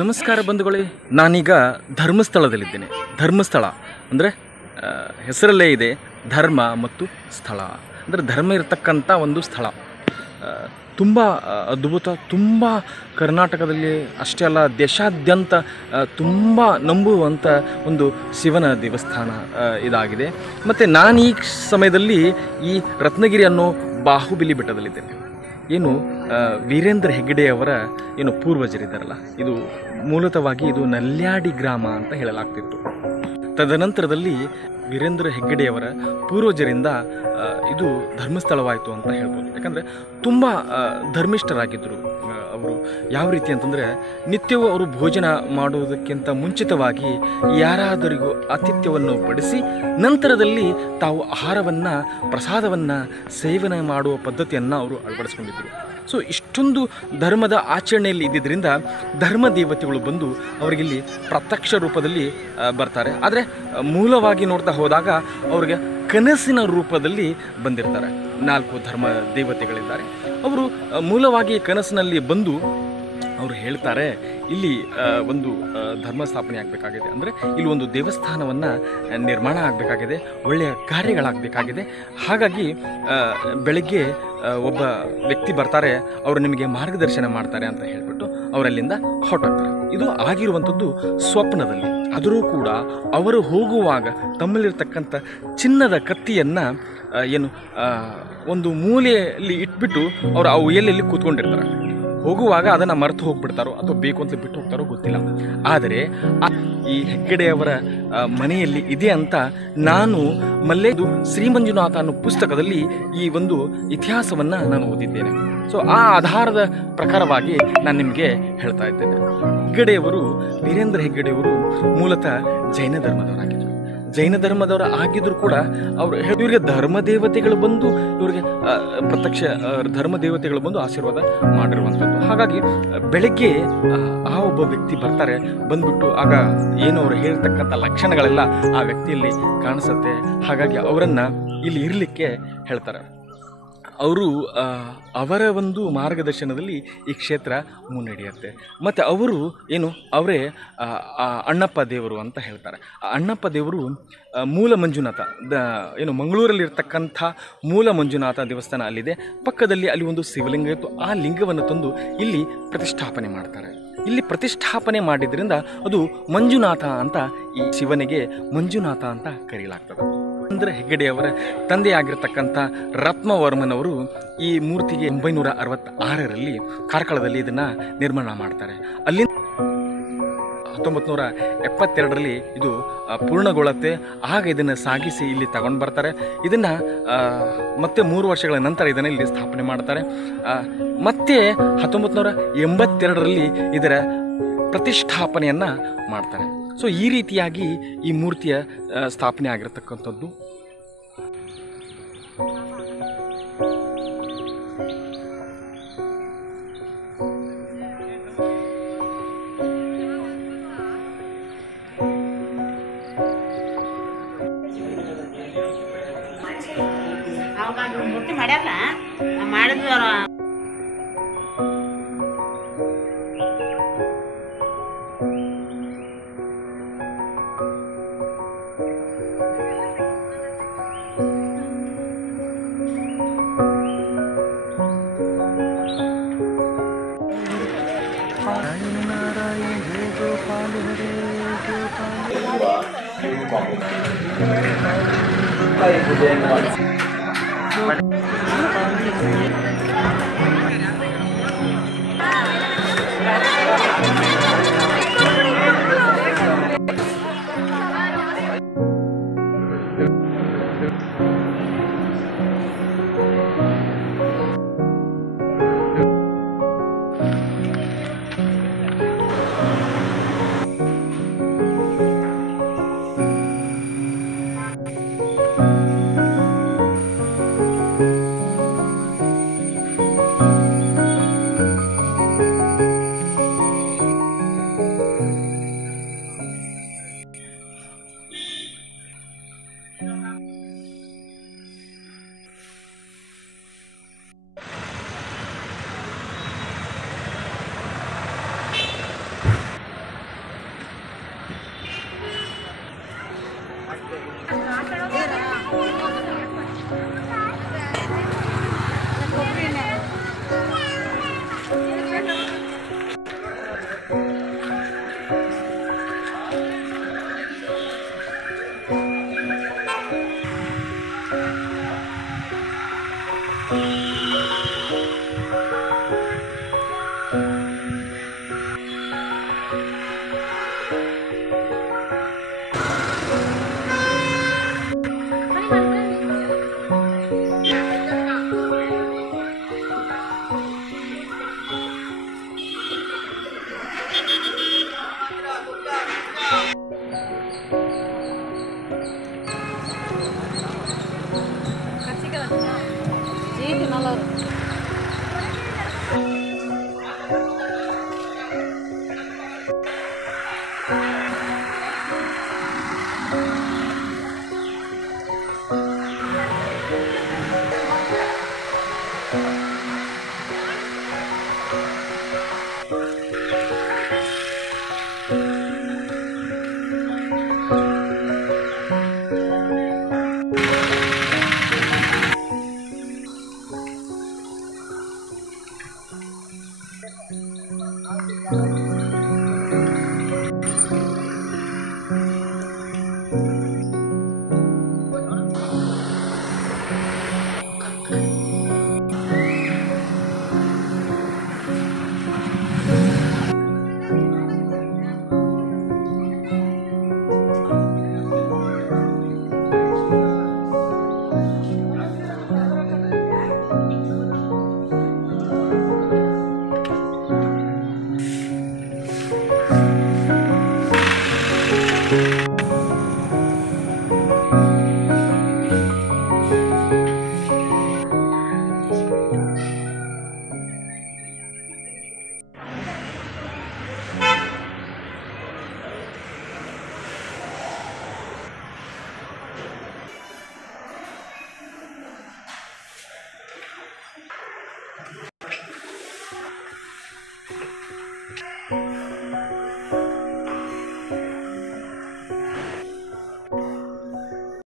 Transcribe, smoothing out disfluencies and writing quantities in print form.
ನಮಸ್ಕಾರ ಬಂಧುಗಳೇ, ನಾನೀಗ ಧರ್ಮಸ್ಥಳದಲ್ಲಿದ್ದೇನೆ. ಧರ್ಮಸ್ಥಳ ಅಂದರೆ ಹೆಸರಲ್ಲೇ ಇದೆ ಧರ್ಮ ಮತ್ತು ಸ್ಥಳ, ಅಂದರೆ ಧರ್ಮ ಇರತಕ್ಕಂಥ ಒಂದು ಸ್ಥಳ. ತುಂಬ ಅದ್ಭುತ, ತುಂಬ ಕರ್ನಾಟಕದಲ್ಲಿ ಅಷ್ಟೇ ಅಲ್ಲ ದೇಶಾದ್ಯಂತ ತುಂಬ ನಂಬುವಂಥ ಒಂದು ಶಿವನ ದೇವಸ್ಥಾನ ಇದಾಗಿದೆ. ಮತ್ತು ನಾನು ಈ ಸಮಯದಲ್ಲಿ ಈ ರತ್ನಗಿರಿ ಅನ್ನೋ ಬಾಹುಬಲಿ ಬೆಟ್ಟದಲ್ಲಿದ್ದೇನೆ. ಏನು ವೀರೇಂದ್ರ ಹೆಗ್ಗಡೆಯವರ ಏನು ಪೂರ್ವಜರಿದ್ದಾರಲ್ಲ, ಇದು ಮೂಲತಃವಾಗಿ ಇದು ನಲ್ಯಾಡಿ ಗ್ರಾಮ ಅಂತ ಹೇಳಲಾಗ್ತಿತ್ತು. ತದನಂತರದಲ್ಲಿ ವೀರೇಂದ್ರ ಹೆಗ್ಗಡೆಯವರ ಪೂರ್ವಜರಿಂದ ಇದು ಧರ್ಮಸ್ಥಳವಾಯಿತು ಅಂತ ಹೇಳ್ಬೋದು. ಯಾಕಂದರೆ ತುಂಬ ಧರ್ಮಿಷ್ಠರಾಗಿದ್ದರು ಅವರು. ಯಾವ ರೀತಿ ಅಂತಂದರೆ ನಿತ್ಯವೂ ಅವರು ಭೋಜನ ಮಾಡುವುದಕ್ಕಿಂತ ಮುಂಚಿತವಾಗಿ ಯಾರಾದರಿಗೂ ಆತಿಥ್ಯವನ್ನು ಬಡಿಸಿ ನಂತರದಲ್ಲಿ ತಾವು ಆಹಾರವನ್ನು ಪ್ರಸಾದವನ್ನು ಸೇವನೆ ಮಾಡುವ ಪದ್ಧತಿಯನ್ನು ಅವರು ಅಳವಡಿಸ್ಕೊಂಡಿದ್ದರು. ಸೊ ಇಷ್ಟೊಂದು ಧರ್ಮದ ಆಚರಣೆಯಲ್ಲಿ ಇದ್ದಿದ್ದರಿಂದ ಧರ್ಮ ದೇವತೆಗಳು ಬಂದು ಅವರಿಗಿಲ್ಲಿ ಪ್ರತ್ಯಕ್ಷ ರೂಪದಲ್ಲಿ ಬರ್ತಾರೆ. ಆದರೆ ಮೂಲವಾಗಿ ನೋಡ್ತಾ ಹೋದಾಗ ಅವ್ರಿಗೆ ಕನಸಿನ ರೂಪದಲ್ಲಿ ಬಂದಿರ್ತಾರೆ. 4 ಧರ್ಮ ದೇವತೆಗಳಿದ್ದಾರೆ. ಅವರು ಮೂಲವಾಗಿ ಕನಸಿನಲ್ಲಿ ಬಂದು ಅವರು ಹೇಳ್ತಾರೆ, ಇಲ್ಲಿ ಒಂದು ಧರ್ಮ ಸ್ಥಾಪನೆ ಆಗಬೇಕಾಗಿದೆ, ಅಂದರೆ ಇಲ್ಲಿ ಒಂದು ದೇವಸ್ಥಾನವನ್ನು ನಿರ್ಮಾಣ ಆಗಬೇಕಾಗಿದೆ, ಒಳ್ಳೆಯ ಕಾರ್ಯಗಳಾಗಬೇಕಾಗಿದೆ. ಹಾಗಾಗಿ ಬೆಳಗ್ಗೆ ಒಬ್ಬ ವ್ಯಕ್ತಿ ಬರ್ತಾರೆ, ಅವರು ನಿಮಗೆ ಮಾರ್ಗದರ್ಶನ ಮಾಡ್ತಾರೆ ಅಂತ ಹೇಳಿಬಿಟ್ಟು ಅವರಲ್ಲಿಂದ ಹೊರಟಾಗ್ತಾರೆ. ಇದು ಆಗಿರುವಂಥದ್ದು ಸ್ವಪ್ನದಲ್ಲಿ. ಆದರೂ ಕೂಡ ಅವರು ಹೋಗುವಾಗ ತಮ್ಮಲ್ಲಿರ್ತಕ್ಕಂಥ ಚಿನ್ನದ ಕತ್ತಿಯನ್ನು ಏನು ಒಂದು ಮೂಲೆಯಲ್ಲಿ ಇಟ್ಬಿಟ್ಟು ಅವರು ಆ ಉಯ್ಯಲಲ್ಲಿ ಕೂತ್ಕೊಂಡಿರ್ತಾರೆ. ಹೋಗುವಾಗ ಅದನ್ನು ಮರೆತು ಹೋಗ್ಬಿಡ್ತಾರೋ ಅಥವಾ ಬೇಕು ಅಂತ ಬಿಟ್ಟು ಹೋಗ್ತಾರೋ ಗೊತ್ತಿಲ್ಲ. ಆದರೆ ಈ ಹೆಗ್ಗಡೆಯವರ ಮನೆಯಲ್ಲಿ ಇದೆ ಅಂತ ನಾನು ಮಲ್ಲೇದು ಶ್ರೀಮಂಜುನಾಥ ಅನ್ನೋ ಪುಸ್ತಕದಲ್ಲಿ ಈ ಒಂದು ಇತಿಹಾಸವನ್ನು ನಾನು ಓದಿದ್ದೇನೆ. ಸೊ ಆ ಆಧಾರದ ಪ್ರಕಾರವಾಗಿ ನಾನು ನಿಮಗೆ ಹೇಳ್ತಾ ಇದ್ದೇನೆ. ಹೆಗ್ಗಡೆಯವರು, ವೀರೇಂದ್ರ ಹೆಗ್ಗಡೆಯವರು ಮೂಲತಃ ಜೈನ ಧರ್ಮದವರಾಗಿದ್ದರು. ಜೈನ ಧರ್ಮದವರು ಆಗಿದ್ರು ಕೂಡ ಅವರು ಇವರಿಗೆ ಧರ್ಮ ದೇವತೆಗಳು ಬಂದು ಇವರಿಗೆ ಪ್ರತ್ಯಕ್ಷ ಧರ್ಮ ದೇವತೆಗಳು ಬಂದು ಆಶೀರ್ವಾದ ಮಾಡಿರುವಂಥದ್ದು. ಹಾಗಾಗಿ ಬೆಳಗ್ಗೆ ಆ ಒಬ್ಬ ವ್ಯಕ್ತಿ ಬರ್ತಾರೆ, ಬಂದ್ಬಿಟ್ಟು ಆಗ ಏನು ಅವರು ಹೇಳ್ತಕ್ಕಂಥ ಲಕ್ಷಣಗಳೆಲ್ಲ ಆ ವ್ಯಕ್ತಿಯಲ್ಲಿ ಕಾಣಿಸುತ್ತೆ. ಹಾಗಾಗಿ ಅವರನ್ನು ಇಲ್ಲಿ ಇರಲಿಕ್ಕೆ ಹೇಳ್ತಾರೆ. ಅವರು ಅವರ ಒಂದು ಮಾರ್ಗದರ್ಶನದಲ್ಲಿ ಈ ಕ್ಷೇತ್ರ ಮುನ್ನಡೆಯುತ್ತೆ. ಮತ್ತು ಅವರು ಏನು ಅವರೇ ಅಣ್ಣಪ್ಪ ದೇವರು ಅಂತ ಹೇಳ್ತಾರೆ. ಅಣ್ಣಪ್ಪ ದೇವರು ಮೂಲ ಮಂಜುನಾಥ ಏನು ಮಂಗಳೂರಲ್ಲಿರ್ತಕ್ಕಂಥ ಮೂಲ ಮಂಜುನಾಥ ದೇವಸ್ಥಾನ ಅಲ್ಲಿದೆ. ಪಕ್ಕದಲ್ಲಿ ಅಲ್ಲಿ ಒಂದು ಶಿವಲಿಂಗ ಇತ್ತು. ಆ ಲಿಂಗವನ್ನು ತಂದು ಇಲ್ಲಿ ಪ್ರತಿಷ್ಠಾಪನೆ ಮಾಡ್ತಾರೆ. ಇಲ್ಲಿ ಪ್ರತಿಷ್ಠಾಪನೆ ಮಾಡಿದ್ರಿಂದ ಅದು ಮಂಜುನಾಥ ಅಂತ, ಈ ಶಿವನಿಗೆ ಮಂಜುನಾಥ ಅಂತ ಕರೆಯಲಾಗ್ತದೆ. ಚಂದ್ರ ಹೆಗ್ಗಡೆಯವರ ತಂದೆಯಾಗಿರ್ತಕ್ಕಂಥ ರತ್ನವರ್ಮನವರು ಈ ಮೂರ್ತಿಗೆ 966ರಲ್ಲಿ ಕಾರ್ಕಳದಲ್ಲಿ ಇದನ್ನು ನಿರ್ಮಾಣ ಮಾಡ್ತಾರೆ. ಅಲ್ಲಿ 1972ರಲ್ಲಿ ಇದು ಪೂರ್ಣಗೊಳ್ಳುತ್ತೆ. ಆಗ ಇದನ್ನು ಸಾಗಿಸಿ ಇಲ್ಲಿ ತಗೊಂಡು ಬರ್ತಾರೆ. ಇದನ್ನು ಮತ್ತೆ 3 ವರ್ಷಗಳ ನಂತರ ಇದನ್ನು ಇಲ್ಲಿ ಸ್ಥಾಪನೆ ಮಾಡ್ತಾರೆ. ಮತ್ತೆ 1982ರಲ್ಲಿ ಇದರ ಪ್ರತಿಷ್ಠಾಪನೆಯನ್ನು ಮಾಡ್ತಾರೆ. ಸೊ ಈ ರೀತಿಯಾಗಿ ಈ ಮೂರ್ತಿಯ ಸ್ಥಾಪನೆ ಆಗಿರತಕ್ಕಂಥದ್ದು. ಮೂರ್ತಿ ಮಾಡ್ಯಾರ ಮಾಡಿದ್ವರ Thank you.